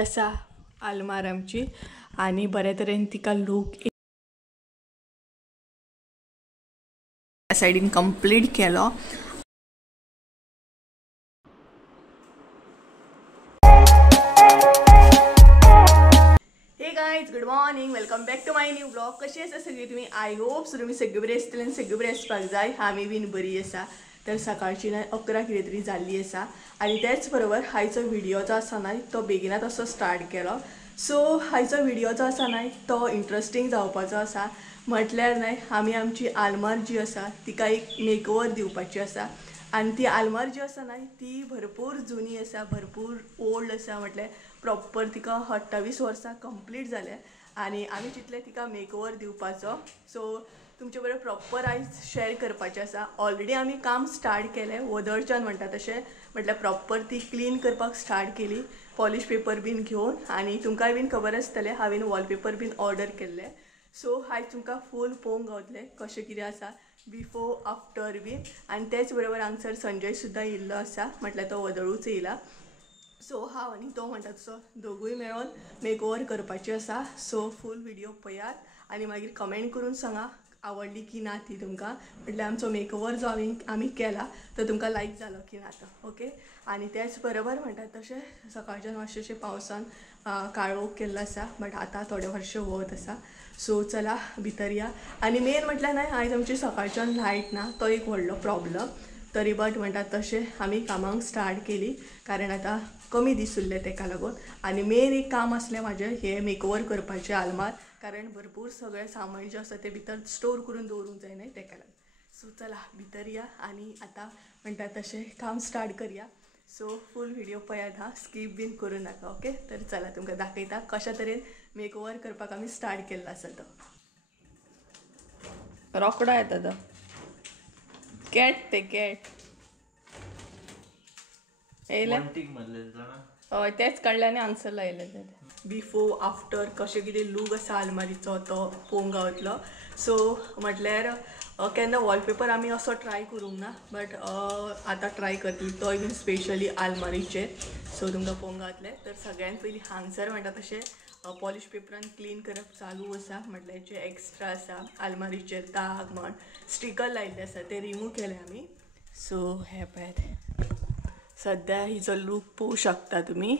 असा आलमार आमची आणि बऱ्या तरेन तिका लूक सायडीन कंप्लीट केलो. Hey guys, good morning, welcome back to my new blog. कशी आसा सगळी तुम्ही? आय होप सो तुम्ही सगळी बरी आसतली आनी सगळी बरी आसपाक जाय. आमी बीन बरी आसा. तर सकाळची 11 कितें तरी जाल्ली आसा आणि त्याच बरोबर हायचो व्हिडिओ जो आसा ना तो बेगिनात असो स्टार्ट केलो. सो हायचो व्हिडिओ जो आसा ना तो इंट्रस्टिंग जावपाचो आसा. म्हटल्यार न्हय आमी आमची आलमार जी आसा तिका एक मेकओवर दिवपाची आसा आणि ती आलमार जी आसा ना ती भरपूर जुनी आसा, भरपूर ओल्ड आसा. म्हटल्यार प्रॉपर तिका 28 वर्सां कंप्लीट जाल्या आणि आमी चिंतलें तिका मेकओवर दिवपाचो. सो तुमचे बरोबर प्रॉपर आयज शेअर करपाचें आसा. ऑलरेडी आमी काम स्टार्ट केलें वदळच्यान म्हणटा तशें. म्हटल्यार प्रॉपर ती क्लीन करपाक स्टार्ट केली पॉलिश पेपर बीन घेवन. आणि तुमकांय बीन खबर आसतलें हांवें वॉलपेपर बीन ऑर्डर केल्ले. सो आयज तुमकां फूल पळोवंक गावतलें कशें कितें आसा बिफोर आफ्टर बीन. आणि त्याच बरोबर हांगसर संजय सुद्दां येयल्लो आसा, म्हटल्यार तो वदळूच येयला. सो हांव आनी तो म्हणटा तसो दोगूय मेळोन मेकओवर करपाची आसा. सो फूल व्हिडिओ पळयात आनी मागीर कमेंट करून सांगा आवडली की ना ती तुमकां. म्हटल्यार आमचो मेकओवर जो आमी केला तो तुमकां लायक जालो की ना तो. ओके. आणि त्याच बरोबर म्हणटा तशें सकाळच्यान मातशें पावसान काळोख केल्लो आसा, बट आतां थोडे वर्ष वत आसा. सो चला भितर या. आणि मेन म्हटल्यार न्हय आयज आमची सकाळच्यान लायट ना, तो एक व्हडलो प्रॉब्लम. तरी बट म्हणटात तशें आमी कामांक स्टार्ट केली कारण आतां कमी दीस उरले तेका लागून. आणि मेन एक काम आसलें म्हाजें हें मेकओवर करपाचें आलमार, कारण भरपूर सगळें सामान जें आसा तें भितर स्टोर करून दवरूंक जाय न्हय तेका लागून. सो चला भितर या आनी आतां म्हणटात तशें काम स्टार्ट करया. सो फूल व्हिडिओ पळयात हां, स्कीप बीन करूं नाका. ओके. तर चला तुमकां दाखयता कशा तरेन मेकओवर करपाक आमी स्टार्ट केल्लो आसा तो. रोकडो येता तो कॅट, ते कॅट येयलें हय तेच काडल्यानी आन्सर लायलें. बिफोर आफ्टर कशें कितें लूक आसा आलमारीचो तो पळोवंक गावतलो. सो म्हटल्यार केन्ना वॉलपेपर आमी असो ट्राय करूंक ना, बट आतां ट्राय करतली तोय बीन स्पेशली आलमारीचेर. सो तुमकां पळोवंक गावतलें. तर सगळ्यान पयलीं हांगसर म्हणटा तशें पॉलिश पेपरान क्लीन करप चालू आसा. म्हटल्यार जे एक्स्ट्रा आसा आलमारीचेर दाग म्हण स्टिकर लायिल्ले आसा ते रिमूव केले आमी. सो हे पळयात सद्या हिचो लूक पळोवंक शकता तुमी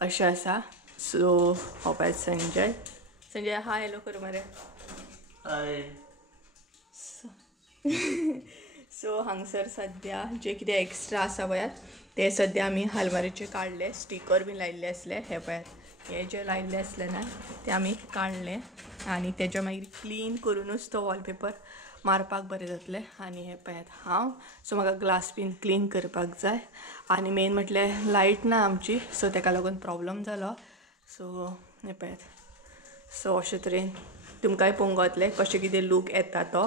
अशें आसा. सो हो पळयात संजय हाय हॅलो कर मरे. हाय. सो हांगसर सद्या जे कितें एक्स्ट्रा आसा पळयात ते सद्या आमी आलमारीचे काडले. स्टिकर बीन लायिल्ले आसले हे पळयात, हे जे लायिल्ले आसले ना ते आमी काडले आणि तेच्या मागीर क्लीन करूनच तो वॉलपेपर मारपाक बरें जातलें. आणि हे पळयात हांव. सो म्हाका ग्लास बीन क्लीन करपाक जाय आणि मेन म्हटल्यार लायट ना आमची, सो तेका लागून प्रॉब्लम जालो. सो हे पळयात. सो अशे तरेन तुमकांय पळोवंक गावतलें कशें कितें लूक येता तो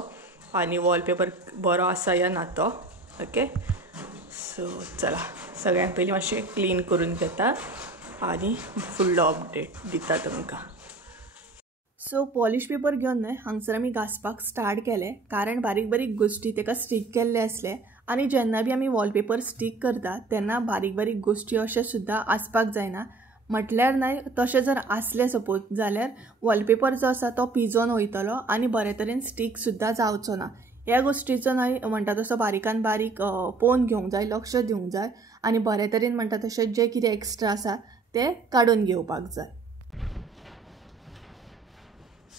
आणि वॉलपेपर बरो आसा या ना तो. ओके. सो चला सगळ्यान पयलीं मातशें क्लीन करून घेता आणि फुडलो अपडेट दिता तुमकां. सो पॉलिश पेपर घेवन न्हय हांगसर आमी घासपाक स्टार्ट केलें, कारण बारीक बारीक गोश्टी तेका स्टीक केल्ले आसले. आणि जेन्ना बी आमी वॉलपेपर स्टीक करता तेन्ना बारीक बारीक गोश्टी अशें सुद्दां आसपाक जायना. म्हटल्यार न्हय तशें जर आसलें सपोज जाल्यार वॉलपेपर जो आसा तो पिजोन वयतलो आणि बरे तरेन स्टीक सुद्दां जावचो ना. ह्या गोश्टीचो न्हय म्हणटा तसो बारीकान बारीक पळोवन घेवंक जाय, लक्ष दिवंक जाय आणि बरे तरेन म्हणटा तशें जें कितें एक्स्ट्रा आसा तें काडून घेवपाक जाय.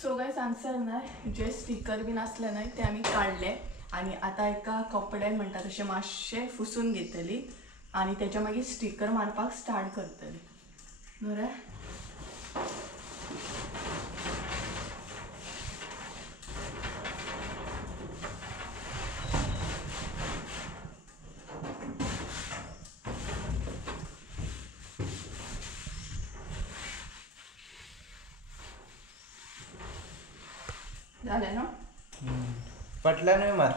सो गायज हांगसर न्हय जे स्टिकर बीन आसले न्हय ते आमी काडले आणि आतां एका कपड्यान म्हणटा तशें मातशें पुसून घेतली आणि तेच्या मागीर स्टिकर मारपाक स्टार्ट करतली. बरें. झालं ना? पटल्याने मार.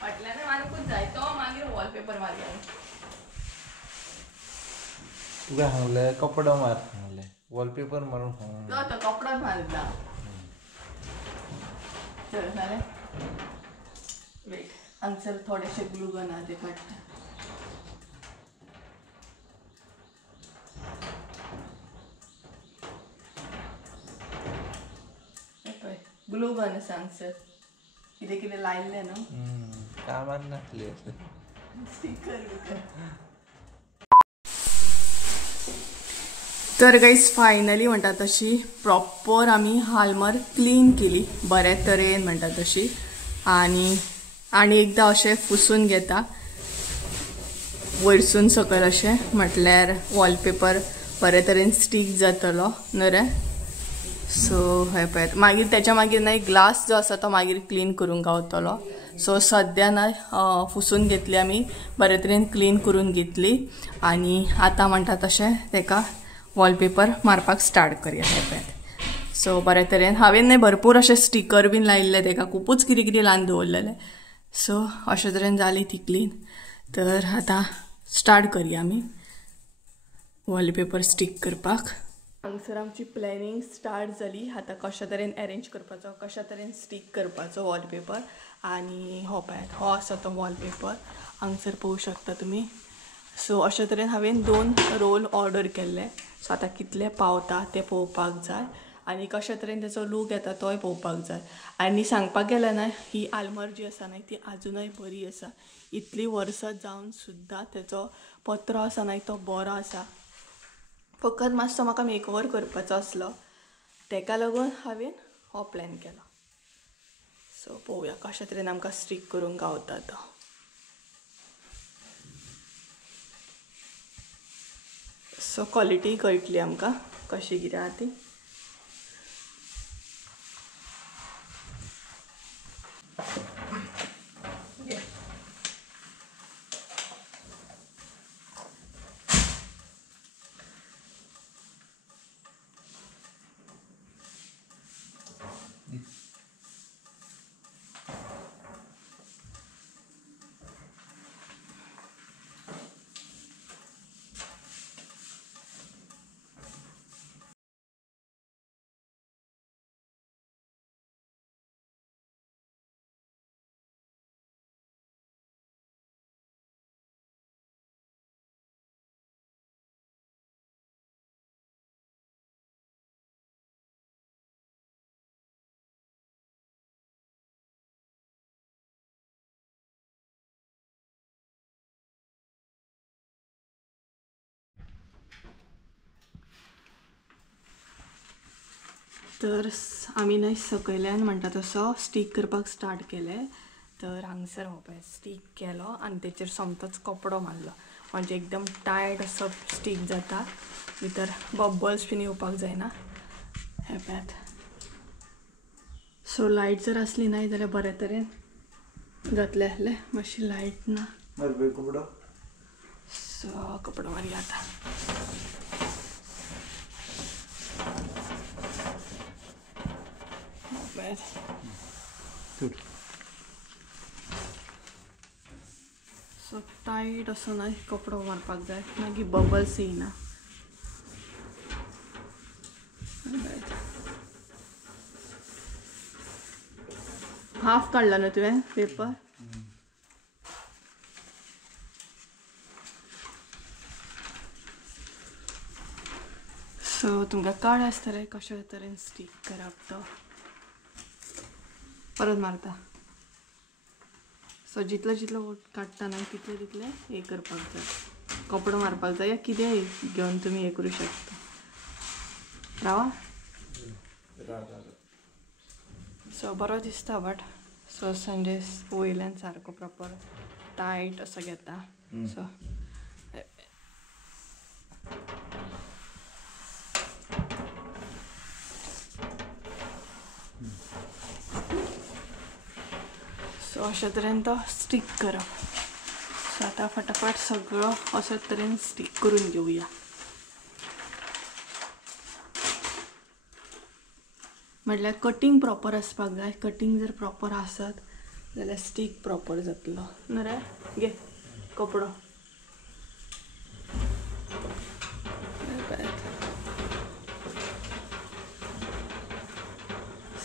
पटल्याने मारूकच जाय तो मागीर वॉलपेपर मारया. तुका सांगले कपडो मार सांगले वॉलपेपर मारून तो कपडो मारला. चल जालें. वेट हांगसर थोडेशे ग्लू गन आहा ते काडटा. ग्लू गन सांग सर कितें कितें लायल्लें न्हू कामार नासली स्टिकर तर गाईज फायनली म्हणटा तशी प्रॉपर आमी हालमार क्लीन केली बऱ्या तरेन म्हणटा तशी आनी एकदां अशें पुसून घेता वयरसून सकयल अशें म्हटल्यार वॉलपेपर बरे तरेन स्टीक जातलो न्हू रे सो हें पळय मागीर त्याच्या मागीर ना ग्लास जो आसा तो मागीर क्लीन करूंक गावतलो सो सद्या ना पुसून घेतली आमी बरे तरेन क्लीन करून घेतली आनी आतां म्हणटा तशें तेका वॉलपेपर मारपाक स्टार्ट करया हें पळय सो बरे तरेन हांवें न्ही भरपूर अशें स्टिकर बीन लायिल्ले तेका खूबच कितें कितें लावन दवरलेलें सो अशे तरेन जाली ती क्लीन तर आतां स्टार्ट करया आमी वॉलपेपर स्टीक करपाक हांगसर आमची प्लॅनिंग स्टार्ट जाली आतां कशा तरेन अरेंज करपाचो कशा तरेन स्टीक करपाचो वॉलपेपर आनी हो पळयात हो आसा तो वॉलपेपर हांगसर पळोवंक शकता तुमी सो अशा तरेन हांवें 2 रोल ऑर्डर केल्ले सो आतां कितले पावता ते पळोवपाक जाय आनी कशा तरेन तेचो लूक येता तोय पळोवपाक जाय आनी सांगपाक गेल्यार ना ही आलमार जी आसा न्हय ती अजुनूय बरी आसा इतली वर्सां जावन सुद्दां तेचो पत्रो आसा न्हय तो बरो आसा फकत मातसो म्हाका मेकओवर करपाचो आसलो तेका लागून हांवें हो प्लॅन केलो सो पळोवया कशा तरेन आमकां स्टीक करूंक गावता तो सो क्वॉलिटी कळटली आमकां कशी कितें आहा ती तर आमी न्हय सकयल्यान म्हणटा तसो स्टीक करपाक स्टार्ट केले तर हांगसर हो पळय स्टीक केलो आनी तेचेर सोमतोच कपडो मारलो म्हणजे एकदम टायट असो स्टीक जाता भितर बबल्स बीन येवपाक जायना हे पळयात सो लायट जर आसली न्हय जाल्यार बरे तरेन जातलें आसलें मातशी लायट ना कपडो सो कपडो मारया आतां सो टायट असो न्हय कपडो मारपाक जाय मागीर बबल्स येयना हाफ काडला न्हू तुवें पेपर सो तुमकां कळ्ळें आसतलें कशे तरेन स्टीक करप तो परत मारता सो जितलो जितलो काडटा न्हय तितले तितले हे करपाक जाय कपडो मारपाक जाय या कितेंय घेवन तुमी हे करूं शकता रावा सो बरो दिसता बट सो संडे वयल्यान सारको प्रॉपर टायट असो घेता सो सो अशा तरेन तो स्टीक करप सो आतां फटाफट सगळो अशा तरेन स्टीक करून घेवया म्हटल्यार कटींग प्रॉपर आसपाक जाय कटींग जर प्रॉपर आसत जाल्यार स्टीक प्रॉपर जातलो न्हू रे घे कपडो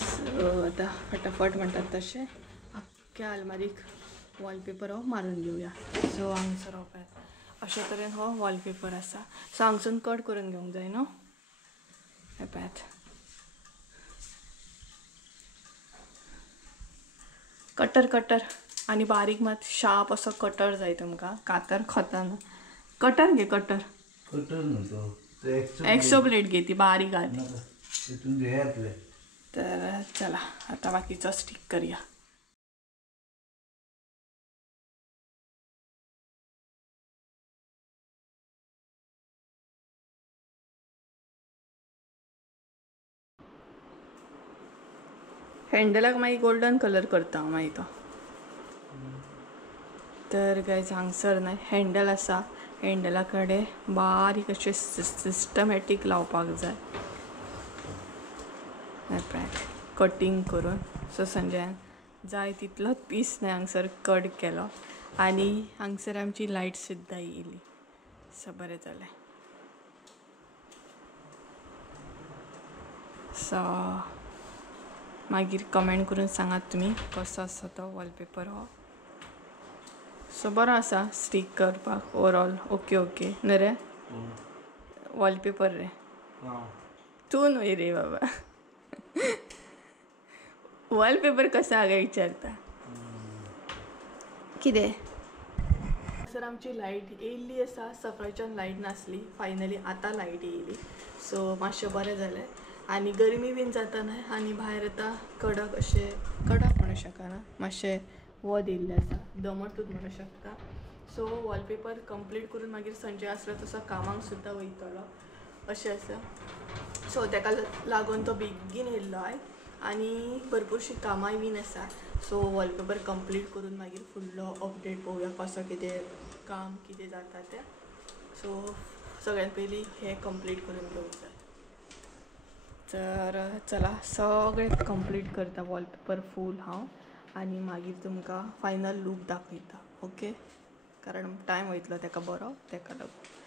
सो आतां फटाफट म्हणटात तशें आख्ख्या आलमारीक वॉलपेपर हो मारून घेवया सो हांगसर हो पळय अशा तरेन हो वॉलपेपर आसा सो हांगसून कट करून घेवंक जाय न्हू हे पळयात कटर आणि बारीक मात शार्प असं कटर जाय तुमका कातर खताना कटर घे कटर एक्सो प्लेट घे ती बारीक आधी तर चला आता बाकीचं स्टिक करूया हँडलाक मागीर गोल्डन कलर करता मागीर तो तर गायज हांगसर न्हय हँडल आसा हँडला कडेन बारीक अशें सिस्टमॅटीक लावपाक जाय कटींग करून सो संजयान जाय तितलोच पीस न्हय हांगसर कट केलो आनी हांगसर आमची लायट सुद्दां येयली सो बरें जालें सो मागीर कमेंट करून सांगात तुमी कसो आसा तो वॉलपेपर हो सो बरो आसा स्टिक करपाक ओवरऑल ओके न्हय रे वॉलपेपर रे तूं न्हय रे बाबा वॉलपेपर कसो हांगा विचारता कितें सर आमची लायट येयल्ली आसा सकाळच्यान लायट नासली फायनली आतां लायट येयली सो मातशें बरें जालें आनी गरमी बीन जाता न्हय आनी भायर आतां कडक म्हणूं शकना मातशें वत येयल्लें आसा दमटूच म्हणूं शकता सो वॉलपेपर कंप्लीट करून मागीर संजय आसलो तसो कामाक सुद्दां वयतलो अशें आसा सो ताका लागून तो बेगीन येयल्लो आयज आनी भरपूरशीं कामांय बीन आसा सो वॉलपेपर कंप्लीट करून मागीर फुडलो अपडेट पळोवया कसो कितें काम कितें जाता तें सो सगळ्यांत पयलीं हें कंप्लीट करून घेवंक जाय तर चला सगळें कंप्लीट करता वॉलपेपर फूल हांव आनी मागीर तुमकां फायनल लूक दाखयता ओके कारण टायम वयतलो ताका बरो ताका लागून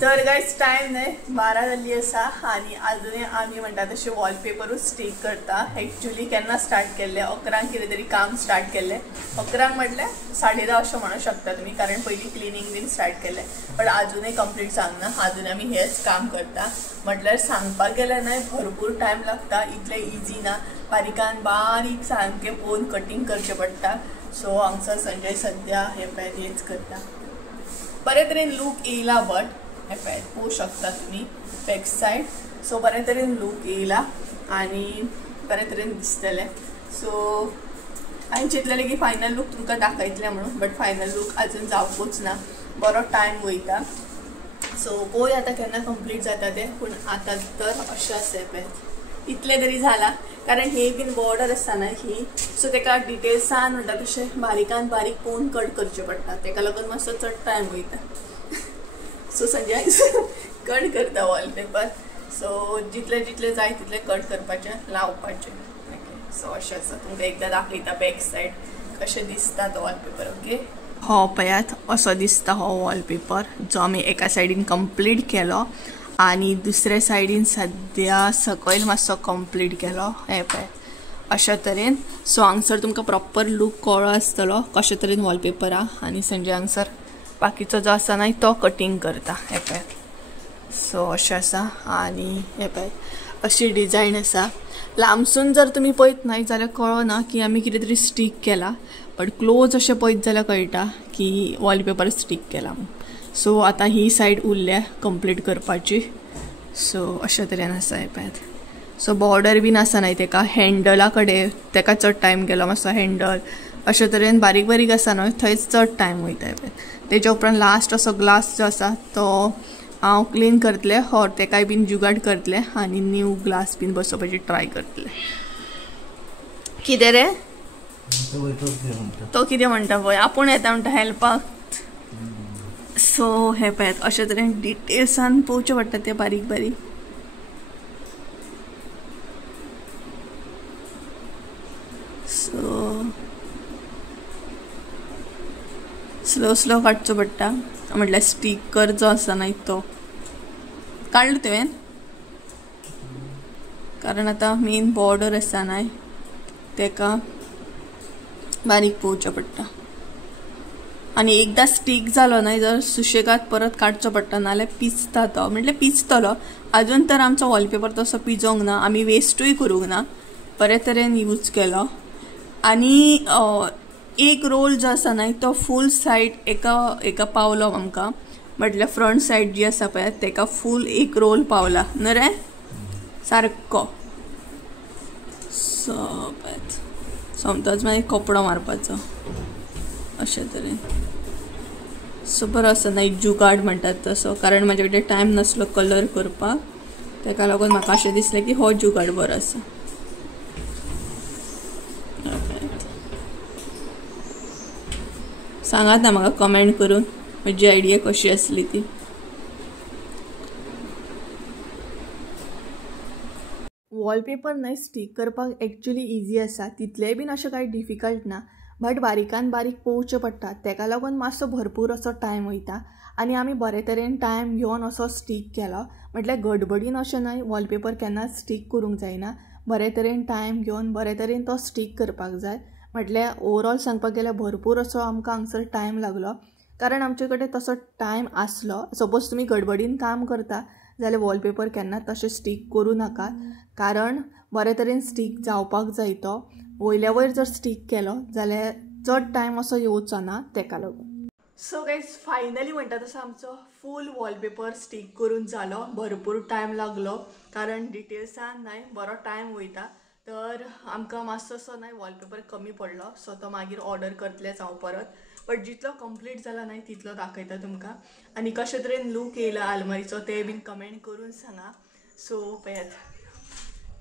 तर गायज टायम न्हय 12 जाल्ली आसा आनी आजुनूय आमी म्हणटा तशें वॉलपेपरूच स्टिक करता एक्चुली केन्ना स्टार्ट केल्लें 11 कितें तरी काम स्टार्ट केल्लें 11 म्हटल्यार 10:30 अशें म्हणूं शकता तुमी कारण पयलीं क्लिनींग बीन स्टार्ट केल्लें बट आजुनूय कंप्लीट जावना आजून आमी हेच काम करता म्हटल्यार सांगपाक गेल्यार न्हय भरपूर टायम लागता इतलें इजी ना बारीकान बारीक सारकें पळोवन कटींग करचें पडटा सो हांगसर संजय सद्या हे पळय हेच करता बरे तरेन लूक येयला बट हे पळय पळोवंक शकता तुमी बॅक सायड सो बरे तरेन लूक येयला आनी बरे तरेन दिसतलें सो हांवें चिंतलेलें की फायनल लूक तुमकां दाखयतलें म्हणून बट फायनल लूक आजून जावपूच ना बरो टायम वयता सो पळोवया आतां केन्ना कंप्लीट जाता तें पूण आतां तर अशें आसा पळय इतलें तरी जाला कारण ही बीन बॉर्डर आसता न्हय ही सो ताका डिटेल्सान म्हणटा तशें बारीकान बारीक पळोवन कट करचें पडटा ताका लागून मातसो चड टायम वयता सो संजय कट करता वॉलपेपर सो जितले जाय तितले कट करपाचें लावपाचें ओके सो अशें आसा तुमकां एकदां दाखयता बॅक सायड कशें दिसता तो वॉलपेपर ओके हो पळयात असो दिसता हो वॉलपेपर जो आमी एका सायडीन कंप्लीट केलो आनी दुसऱ्या सायडीन सद्या सकयल मातसो कंप्लीट केलो हे पळय अशा तरेन सो हांगसर तुमकां प्रॉपर लूक कळ्ळो आसतलो कशे तरेन वॉलपेपर आहा आनी संजय हांगसर बाकीचो जो आसा न्हय तो कटींग करता हे पळय सो अशें आसा आनी हे पळय अशी डिजायन आसा लांबसून जर तुमी पळयत न्हय जाल्यार कळना की आमी कितें तरी स्टीक केला बट क्लोज अशें पळयत जाल्यार कळटा की वॉलपेपर स्टीक केला म्हणून सो आतां ही सायड उरल्या कंप्लीट करपाची सो अशे तरेन आसा हे पळय सो बॉर्डर बीन आसा न्हय ताका हँडला कडेन ताका चड टायम गेलो मातसो हँडल अशे तरेन बारीक बारीक आसा न्हय थंयच चड टायम वयता हे पळय तेच्या उपरांत लास्ट असो ग्लास जो आसा तो हांव क्लीन करतलें और ताकाय बीन जुगाड करतलें आनी न्यू ग्लास बीन बसोवपाची ट्राय करतलें कितें रे तो कितें म्हणटा पळय आपूण येता म्हणटा हेल्पाक सो हे पळयात अशे तरेन डिटेल्सान पळोवचें पडटा तें बारीक बारीक सो स्लो काडचो पडटा म्हटल्यार स्टिकर जो आसा न्हय तो काडलो तुवें कारण आतां मेन बॉर्डर आसा न्हय ताका बारीक पळोवचें पडटा आनी एकदां स्टीक जालो न्हय जर सुशेगाद परत काडचो पडटा नाल्यार पिचता तो म्हटल्यार पिचतलो आजून तर आमचो वॉलपेपर तसो पिजोंक ना आमी वेस्टूय करूंक ना बरे तरेन यूज केलो आणि एक रोल जो आसा न्हय तो फूल सायड एका पावलो आमकां म्हटल्यार फ्रंट सायड जी आसा पळय तेका फूल एक रोल पावला न्हय रे सारको समज मागीर कपडो मारपाचो अशे तरेन सो बरो आसा न्हय जुगाड म्हणटात तसो कारण म्हाजे कडेन टायम नासलो कलर करपाक तेका लागून म्हाका अशें दिसलें की हो जुगाड बरो आसा सांगात ना म्हाका कमेंट करून म्हजी आयडिया कशी आसली ती वॉलपेपर न्हय स्टीक करपाक एक्चुअली इजी आसा तितलेंय बीन अशें कांय डिफिकल्ट ना बट बारीकान बारीक पोवचें पडटा तेका लागून मातसो भरपूर असो टायम वयता आनी आमी बरे तरेन टायम घेवन असो स्टीक केलो म्हटल्यार गडबडीन अशें न्हय वॉलपेपर केन्नाच स्टीक करूंक जायना बरे तरेन टायम घेवन बरे तरेन तो स्टीक करपाक जाय म्हटल्यार ओवरऑल सांगपाक गेल्यार भरपूर असो आमकां हांगसर टायम लागलो कारण आमचे कडेन तसो टायम आसलो सपोज तुमी गडबडीन काम करता जाल्यार वॉलपेपर केन्ना तशें स्टीक करूं नाका कारण बरे तरेन स्टीक जावपाक जाय तो वयल्या वयर जर स्टीक केलो जाल्यार चड टायम असो येवचो ना तेका लागून सो गायज फायनली म्हणटा तसो आमचो फूल वॉलपेपर स्टीक करून जालो भरपूर टायम लागलो कारण डिटेल्सान न्हय बरो टायम वयता तर आमकां मातसोसो न्हय वॉलपेपर कमी पडलो सो तो मागीर ऑर्डर करतलें हांव परत बट जितलो कंप्लीट जाला न्हय तितलो दाखयता तुमकां आनी कशे तरेन लूक येयला आलमारीचो ते बीन कमेंट करून सांगा सो पळयात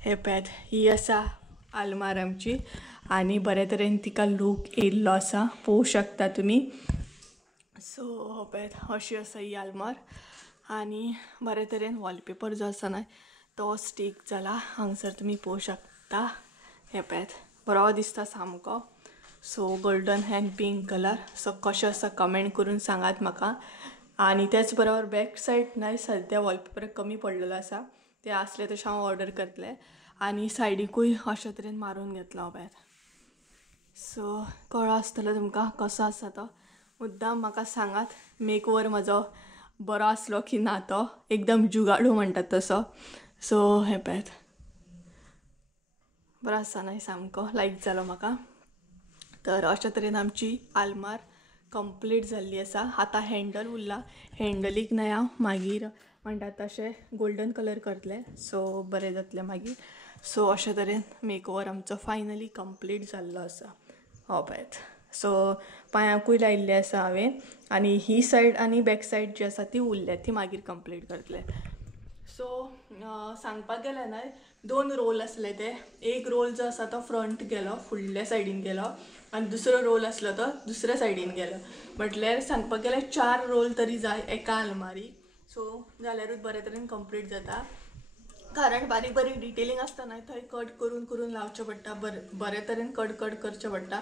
हे पळयात ही आसा आलमार आमची आनी बरे तरेन तिका लूक येयल्लो आसा पळोवंक शकता तुमी सो पळयात अशी आसा ही आलमार आनी बरे तरेन वॉलपेपर जो आसा न्हय तो स्टीक जाला हांगसर तुमी पळोवंक शकता हे पळयात बरो दिसता सामको so golden and pink colour so कशें आसा कमेंट करून सांगात म्हाका आनी त्याच बरोबर बॅक सायड न्हय सद्या वॉलपेपर कमी पडलेलो आसा ते आसले तशें हांव ऑर्डर करतलें आनी सायडीकूय अशे तरेन मारून घेतलो हांव पळयात सो कळ्ळो आसतलो तुमकां कसो आसा तो मुद्दाम म्हाका सांगात मेक ओवर म्हजो बरो आसलो की ना तो एकदम जुगाडू म्हणटात तसो सो हे पळयात बरो आसा न्हय सामको लायक जालो म्हाका तर अशा तरेन आमची आलमार कंप्लीट जाल्ली आसा आतां हँडल उरला हँडलीक न्हय हांव मागीर म्हणटात तशें गोल्डन कलर करतलें सो बरें जातलें मागीर सो अशा तरेन मेक ओवर आमचो फायनली कंप्लीट जाल्लो आसा हो पळयात सो पांयाकूय लायिल्लें आसा हांवें आनी ही सायड आनी बॅक सायड जी आसा ती उरल्या ती मागीर कंप्लीट करतलें सो सांगपाक गेल्यार न्हय 2 रोल आसले ते एक रोल जो आसा तो फ्रंट गेलो फुडल्या सायडीन गेलो आनी दुसरो रोल आसलो तो दुसऱ्या सायडीन गेलो म्हटल्यार सांगपाक गेल्यार 4 रोल तरी जाय एका आलमारी सो जाल्यारूच बरे तरेन कंप्लीट जाता कारण बारीक बारीक डिटेलिंग आसता न्हय थंय कट करून करून लावचें पडटा बरे तरेन कट करचें पडटा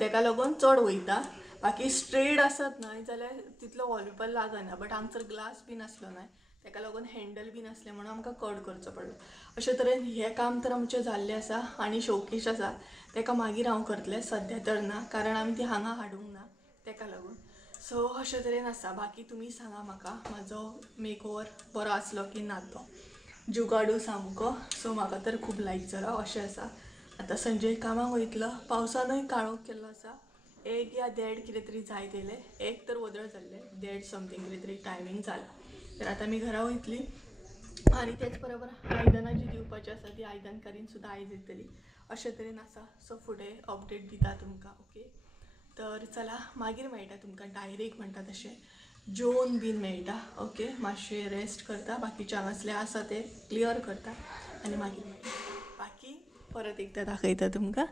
तेका लागून चड वयता बाकी स्ट्रेट आसत न्हय जाल्यार तितलो वॉलपेपर लागना बट हांगसर ग्लास बीन आसलो न्हय तेका लागून हँडल बीन आसलें म्हणून आमकां कट करचो पडलो अशे तरेन हें काम तर आमचें जाल्लें आसा आनी शोकेस आसा तेका मागीर हांव करतलें सद्या तर ना कारण आमी ती हांगा हाडूंक ना तेका लागून सो अशे तरेन आसा बाकी तुमी सांगा म्हाका म्हाजो मेक ओवर बरो आसलो की ना तो जुगाडू सामको सो म्हाका तर खूब लायक जालो अशें आसा आतां संजय कामाक वयतलो पावसानूय काळोख केल्लो आसा 1 या 1.5 कितें तरी जाय तेले 1 तर वदळ जाल्ले 1.5 समथींग कितें तरी टायमींग जाला तर आतां आमी घरा वयतली आनी तेच बरोबर आयदनां जी दिवपाची आसा ती आयदनकारीन सुद्दां आयज येतली अशे तरेन आसा सो फुडें अपडेट दिता तुमकां ओके तर चला मागीर मेळटा तुमकां डायरेक्ट म्हणटा तशें जेवण बीन मेळटा ओके मातशें रेस्ट करता बाकीचें हांगासलें आसा तें क्लियर करता आनी मागीर मेळटा बाकी परत एकदां दाखयता तुमकां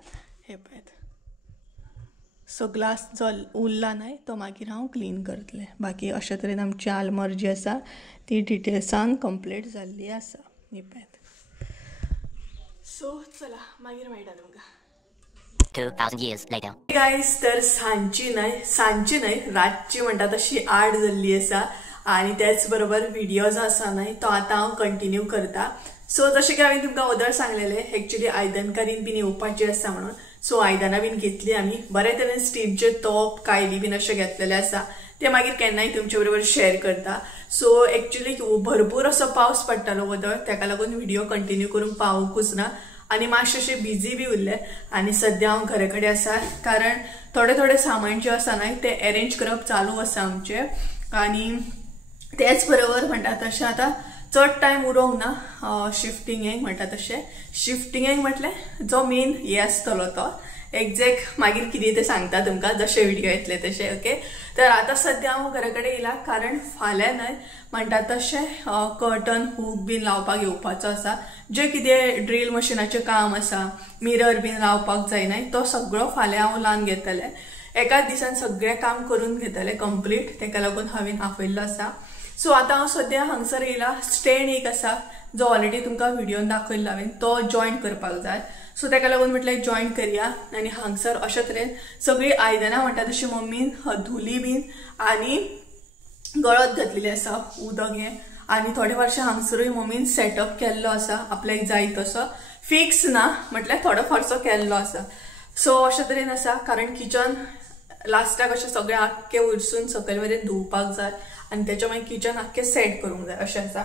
हे पळयात सो ग्लास जो उरला न्हय तो मागीर हांव क्लीन करतलें बाकी अशे तरेन आमची आलमार जी आसा ती डिटेल्सान कंप्लीट जाल्ली आसा न्ही पळयात सो चला मागीर मेळटा तुमकां 2000 years later. गाइस तर सांची न्हय रातची म्हणटा तशी 8 जाल्ली आसा आनी त्याच बरोबर व्हिडिओ जो आसा न्हय तो आतां हांव कंटिन्यू करता सो जशें की हांवें तुमकां वदळ सांगलेलें एक्चुअली आयदनकारीन बीन येवपाची आसा म्हणून सो आयदनां बीन घेतली आमी बरे तरेन स्टीलचे तोप कायली बीन अशें घेतलेले आसा ते मागीर केन्नाय तुमचे बरोबर शेअर करता सो एक्चुअली भरपूर असो पावस पडटालो वदळ तेका लागून व्हिडिओ कंटिन्यू करूंक पावूंकूच ना आनी मातशें बिजी बी उरले आनी सद्या हांव घरा कडेन आसा कारण थोडे सामान जे आसा न्हय ते अरेंज करप चालू आसा आमचे आनी तेच बरोबर म्हणटा तशें आतां चड टायम उरोंक ना शिफ्टिंगेक म्हणटा तशें शिफ्टिंगेक म्हटल्यार जो मेन हे आसतलो तो एक्झॅक्ट मागीर कितें तें सांगता तुमकां जशे व्हिडिओ येतले तशे ओके तर आतां सद्या हांव घरा कडेन येयला कारण फाल्यां न्हय म्हणटा तशें कर्टन हूक बीन लावपाक येवपाचो आसा जे कितें ड्रील मशिनाचें काम आसा मिरर बीन लावपाक जाय न्हय तो सगळो फाल्यां हांव लावन घेतलें एकाच दिसान सगळें काम करून घेतलें कंप्लीट तेका लागून हांवें आपयल्लो आसा सो आतां हांव सद्या हांगसर येयला स्टँड एक आसा जो ऑलरेडी तुमकां व्हिडिओन दाखयल्लो हांवें तो जॉयन करपाक जाय सो तेका लागून म्हटल्यार जॉयन करया आनी हांगसर अशे तरेन सगळीं आयदनां म्हणटा तशी मम्मीन धुली बीन आनी गळत घातलेली आसा उदक हें आनी थोडे वर्सां हांगसरूय मम्मीन सेटअप केल्लो आसा आपल्याक जाय तसो फिक्स ना म्हटल्यार थोडो फारसो केल्लो आसा सो अशे तरेन आसा कारण किचन लास्टाक अशें सगळें आख्खें वयरसून सकयल मेरेन धुवपाक जाय आनी तेच्या मागीर किचन आख्खें सेट करूंक जाय अशें आसा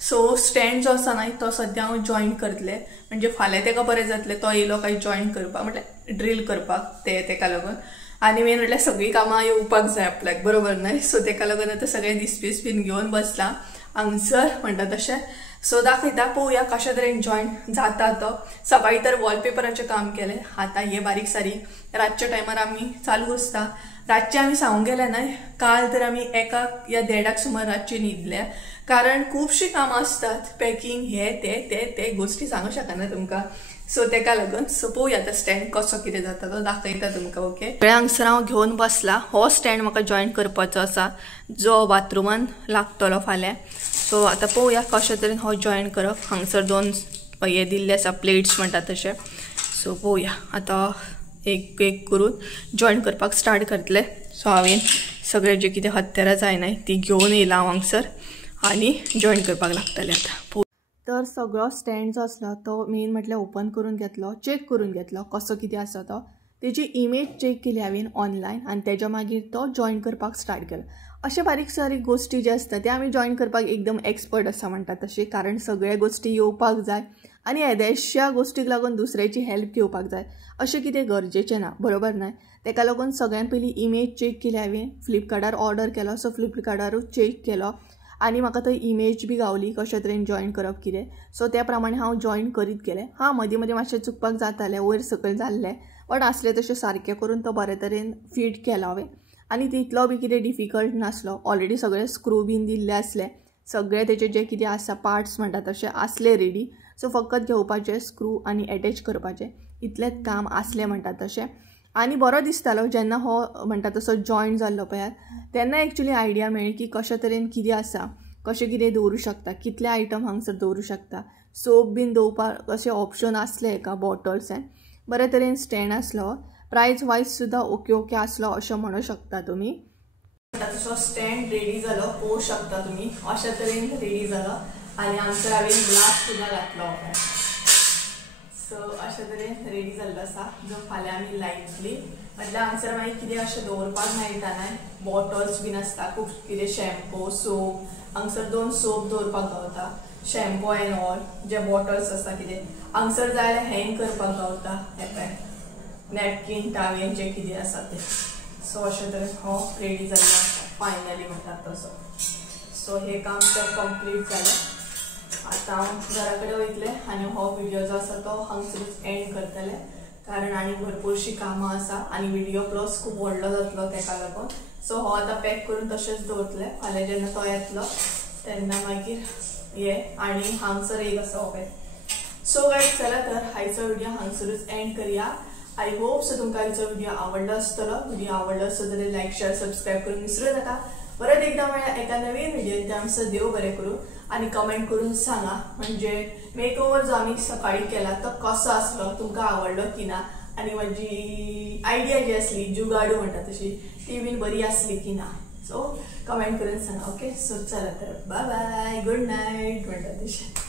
सो स्टँड जो आसा न्हय तो सद्या हांव जॉयन करतलें म्हणजे फाल्यां तेका बरें जातलें तो येयलो काय जॉयन करपाक म्हटल्यार ड्रील करपाक तेका लागून आनी मेन म्हटल्यार सगळीं कामां येवपाक जाय आपल्याक बरोबर न्हय सो तेका लागून आतां सगळें दिसपीस बीन घेवन बसलां हांगसर म्हणटा तशें सो दाखयता पळोवया कशे तरेन जॉयन जाता तो सकाळीं तर वॉलपेपराचें काम केलें आतां हे बारीक सारीक रातच्या टायमार आमी चालू आसता रातचे आमी सांगूंक गेले न्हय काल तर आमी 1 या 1:30 सुमार रातचे न्हिदले कारण खुबशीं कामां असतात पॅकिंग हे ते गोष्टी सांगूंक शकना तुमकां सो तेका लागून सो पळोवया आतां स्टँड कसो कितें जाता तो दाखयता तुमकां ओके सगळ्या हांगसर हांव घेवन बसला हो स्टँड म्हाका जॉयन करपाचो आसा जो बाथरुमान लागतलो फाल्यां सो आतां पळोवया कशे तरेन हो जॉयन करप हांगसर 2 हे दिल्ले आसा प्लेट्स म्हणटा तशें सो पळोवया आतां एक करून जॉयन करपाक स्टार्ट करतले सो हांवें सगळें जे कितें हत्यारां जाय न्हय ती घेवन येयला हांव हांगसर आनी जॉयन करपाक लागतलें आतां तर सगळो स्टँड जो आसलो तो मेन म्हटल्यार ओपन करून घेतलो चेक करून घेतलो कसो कितें आसा तो तेजी इमेज चेक केली हांवें ऑनलायन आनी तेच्या मागीर तो जॉयन करपाक स्टार्ट केलो अशे बारीक सारीक गोश्टी जे आसता ते आमी जॉयन करपाक एकदम एक्सपर्ट आसा म्हणटा तशें कारण सगळे गोश्टी येवपाक जाय आनी येदेशा गोश्टीक लागून दुसऱ्याची हेल्प घेवपाक जाय अशें कितें गरजेचें ना बरोबर न्हय तेका लागून सगळ्यान पयलीं इमेज चेक केली हांवें फ्लिपकार्टार ऑर्डर केलो सो फ्लिपकार्टारूच चेक केलो आनी म्हाका थंय इमेज बी गावली कशे तरेन जॉयन करप कितें सो त्या प्रमाणे हांव जॉयन करीत गेलें हां मदीं मदीं मातशें चुकपाक जातालें वयर सकयल जाल्लें बट आसलें तशें सारकें करून तो बरे तरेन फिट केलो हांवें आनी तितलो बी कितें डिफिकल्ट नासलो ऑलरेडी सगळे स्क्रू बीन दिल्ले आसले सगळे तेचे जे कितें आसा पार्ट्स म्हणटा तशें आसले रेडी सो फकत घेवपाचे स्क्रू आनी एटॅच करपाचें इतलेंच काम आसलें म्हणटा तशें आनी बरो दिसतालो जेन्ना हो म्हणटा तसो जॉयन जाल्लो पळयात तेन्ना एक्चुली आयडिया मेळ्ळी की कशे तरेन कितें आसा कशें कितें दवरूं शकता कितले आयटम हांगसर दवरूं शकता सोप बीन दवरपाक अशें ऑप्शन आसले एका बॉटल्सान बरे तरेन स्टँड आसलो प्रायस वायज सुद्दां ओके आसलो अशें म्हणूं शकता तुमी तसो स्टँड रेडी जालो पळोवंक शकता तुमी अशा तरेन रेडी जालो आनी हांगसर हांवें ग्लास सुद्दां घातलो सो अशे तरेन रेडी जाल्लो आसा जो फाल्यां आमी लायतली म्हटल्यार हांगसर मागीर कितें अशें दवरपाक मेळटा न्हय बॉटल्स बीन आसता खूब कितें शॅम्पू सोप हांगसर 2 सोप दवरपाक गावता शॅम्पू एंड ऑल जे बॉटल्स आसता कितें हांगसर जाय जाल्यार हँग करपाक गावता हे पळय नॅपकीन टावेल जे कितें आसा तें सो अशे तरेन हो रेडी जाल्लो आसा फायनली म्हणटात तसो सो हे काम तर कंप्लीट जालें आतां हांव घरा कडेन वयतलें आनी हो व्हिडिओ जो आसा तो हांगसरूच एंड करतलें कारण आनी भरपूरशीं कामां आसा आनी व्हिडिओ प्लस खूब व्हडलो जातलो तेका लागून सो हो आतां पॅक करून तशेंच दवरतलें फाल्यां जेन्ना तो येतलो तेन्ना मागीर हे आनी हांगसर एक आसा हो पॅक सो गायज चला तर आयचो व्हिडिओ हांगसरूच एंड करया आय होप सो तुमकां आयचो व्हिडिओ आवडलो आसतलो व्हिडिओ आवडलो आसत जाल्यार लायक शेअर सबस्क्रायब करून विसरूं नाका परत एकदा मेळ्या एका नवीन व्हिडिओन आमचं देव बरें करूं आनी कमेंट करून सांगा म्हणजे मेकओवर जो आमी सकाळी केला तो कसो आसलो तुमकां आवडलो की ना आनी म्हजी आयडिया जी आसली जुगाडू म्हणटा तशी ती बीन बरी आसली की ना सो कमेंट करून सांगा ओके सो चला तर बाय बाय गुड नायट म्हणटा तशें